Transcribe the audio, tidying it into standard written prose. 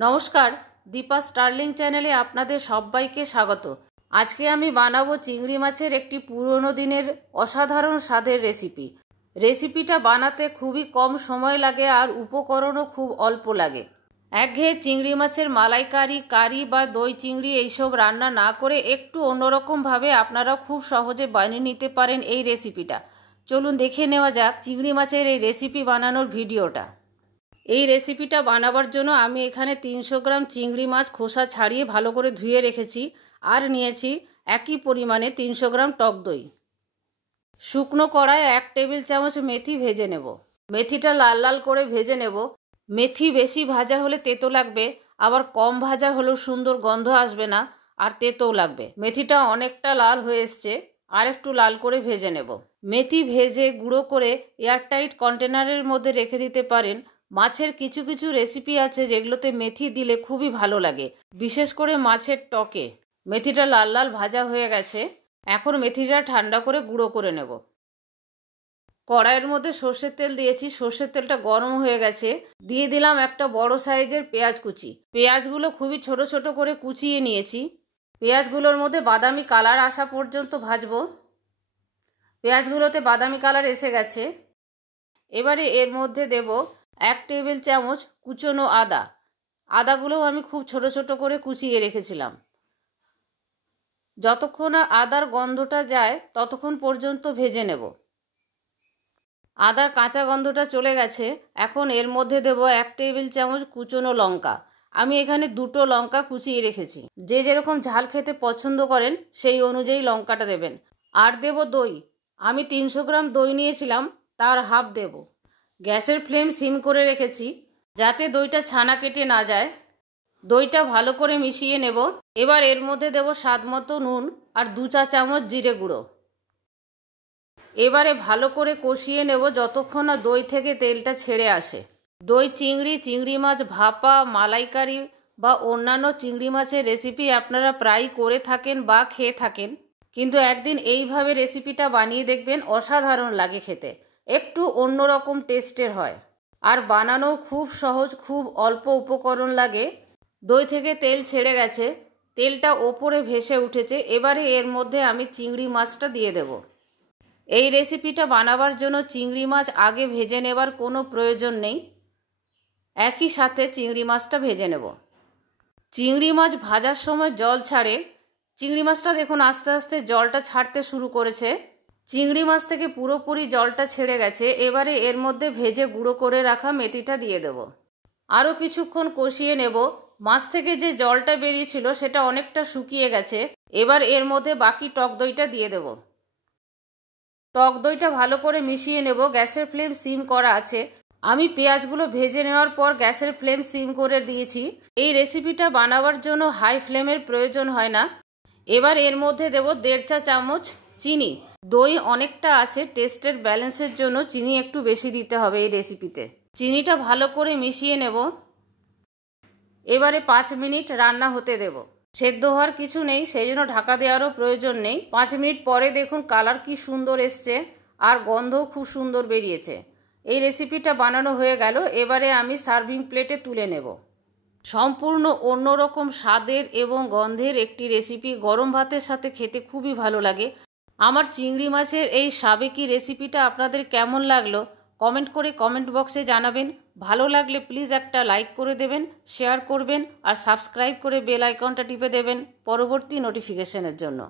নমস্কার, দীপা স্টার্লিং চ্যানেলে আপনাদের সবাইকে স্বাগত। আজকে আমি বানাবো চিংড়ি মাছের একটি পুরনো দিনের অসাধারণ স্বাদের রেসিপি। রেসিপিটা বানাতে খুবই কম সময় লাগে আর উপকরণও খুব অল্প লাগে। একঘেয়ে চিংড়ি মাছের মালাইকারি, কারি বা দই চিংড়ি এইসব রান্না না করে একটু অন্যরকমভাবে আপনারা খুব সহজে বানিয়ে নিতে পারেন এই রেসিপিটা। চলুন দেখে নেওয়া যাক চিংড়ি মাছের এই রেসিপি বানানোর ভিডিওটা। এই রেসিপিটা বানাবার জন্য আমি এখানে 300 গ্রাম চিংড়ি মাছ খোসা ছাড়িয়ে ভালো করে ধুয়ে রেখেছি আর নিয়েছি একই পরিমাণে 300 গ্রাম টক দই। শুকনো কড়ায় 1 টেবিল চামচ মেথি ভেজে নেব। মেথিটা লাল লাল করে ভেজে নেব। মেথি বেশি ভাজা হলে তেতো লাগবে, আবার কম ভাজা হলেও সুন্দর গন্ধ আসবে না আর তেতোও লাগবে। মেথিটা অনেকটা লাল হয়ে এসছে, আর একটু লাল করে ভেজে নেব। মেথি ভেজে গুঁড়ো করে এয়ারটাইট কন্টেনারের মধ্যে রেখে দিতে পারেন। মাছের কিছু কিছু রেসিপি আছে যেগুলোতে মেথি দিলে খুবই ভালো লাগে, বিশেষ করে মাছের টকে। মেথিটা লাল লাল ভাজা হয়ে গেছে, এখন মেথিটা ঠান্ডা করে গুঁড়ো করে নেব। কড়াইয়ের মধ্যে সর্ষের তেল দিয়েছি, সর্ষের তেলটা গরম হয়ে গেছে। দিয়ে দিলাম একটা বড় সাইজের পেঁয়াজ কুচি। পেঁয়াজগুলো খুবই ছোট ছোট করে কুচিয়ে নিয়েছি। পেঁয়াজগুলোর মধ্যে বাদামি কালার আসা পর্যন্ত ভাজবো। পেঁয়াজগুলোতে বাদামি কালার এসে গেছে। এবারে এর মধ্যে দেব 1 টেবিল চামচ কুচনো আদা। আদাগুলোও আমি খুব ছোট ছোট করে কুচিয়ে রেখেছিলাম। যতক্ষণ না আদার গন্ধটা যায় ততক্ষণ পর্যন্ত ভেজে নেব। আদার কাঁচা গন্ধটা চলে গেছে। এখন এর মধ্যে দেব 1 টেবিল চামচ কুচনো লঙ্কা। আমি এখানে 2টো লঙ্কা কুচিয়ে রেখেছি। যে যেরকম ঝাল খেতে পছন্দ করেন সেই অনুযায়ী লঙ্কাটা দেবেন। আর দেব দই। আমি 300 গ্রাম দই নিয়েছিলাম, তার হাফ দেব। গ্যাসের ফ্লেম সিম করে রেখেছি যাতে দইটা ছানা কেটে না যায়। দইটা ভালো করে মিশিয়ে নেব। এবার এর মধ্যে দেব স্বাদ মতো নুন আর 2 চা চামচ জিরে গুঁড়ো। এবারে ভালো করে কষিয়ে নেব যতক্ষণ না দই থেকে তেলটা ছেড়ে আসে। দই চিংড়ি, চিংড়ি মাছ ভাপা, মালাইকারি বা অন্যান্য চিংড়ি মাছের রেসিপি আপনারা প্রায় করে থাকেন বা খেয়ে থাকেন, কিন্তু একদিন এইভাবে রেসিপিটা বানিয়ে দেখবেন, অসাধারণ লাগে খেতে। একটু অন্যরকম টেস্টের হয় আর বানানো খুব সহজ, খুব অল্প উপকরণ লাগে। দই থেকে তেল ছেড়ে গেছে, তেলটা ওপরে ভেসে উঠেছে। এবারে এর মধ্যে আমি চিংড়ি মাছটা দিয়ে দেব। এই রেসিপিটা বানাবার জন্য চিংড়ি মাছ আগে ভেজে নেবার কোনো প্রয়োজন নেই, একই সাথে চিংড়ি মাছটা ভেজে নেব। চিংড়ি মাছ ভাজার সময় জল ছাড়ে। চিংড়ি মাছটা দেখুন আস্তে আস্তে জলটা ছাড়তে শুরু করেছে। চিংড়ি মাছ থেকে পুরোপুরি জলটা ছেড়ে গেছে। এবারে এর মধ্যে ভেজে গুঁড়ো করে রাখা মেথিটা দিয়ে দেব। আরও কিছুক্ষণ কষিয়ে নেব। মাছ থেকে যে জলটা বেরিয়েছিল সেটা অনেকটা শুকিয়ে গেছে। এবার এর মধ্যে বাকি টক দইটা দিয়ে দেব। টক দইটা ভালো করে মিশিয়ে নেব। গ্যাসের ফ্লেম সিম করা আছে। আমি পেঁয়াজগুলো ভেজে নেওয়ার পর গ্যাসের ফ্লেম সিম করে দিয়েছি। এই রেসিপিটা বানাবার জন্য হাই ফ্লেমের প্রয়োজন হয় না। এবার এর মধ্যে দেব 1.5 চা চামচ চিনি। দই অনেকটা আছে, টেস্টের ব্যালেন্সের জন্য চিনি একটু বেশি দিতে হবে এই রেসিপিতে। চিনিটা ভালো করে মিশিয়ে নেব। এবারে 5 মিনিট রান্না হতে দেব। সেদ্ধ হওয়ার কিছু নেই, সেই জন্য ঢাকা দেওয়ারও প্রয়োজন নেই। 5 মিনিট পরে দেখুন কালার কি সুন্দর এসছে আর গন্ধও খুব সুন্দর বেরিয়েছে। এই রেসিপিটা বানানো হয়ে গেল। এবারে আমি সার্ভিং প্লেটে তুলে নেব। সম্পূর্ণ অন্যরকম স্বাদের এবং গন্ধের একটি রেসিপি, গরম ভাতের সাথে খেতে খুবই ভালো লাগে। আমার চিংড়ি মাছের এই সাবেকি রেসিপিটা আপনাদের কেমন লাগলো কমেন্ট করে কমেন্ট বক্সে জানাবেন। ভালো লাগলে প্লিজ একটা লাইক করে দেবেন, শেয়ার করবেন আর সাবস্ক্রাইব করে বেল আইকনটা টিপে দেবেন পরবর্তী নোটিফিকেশনের জন্য।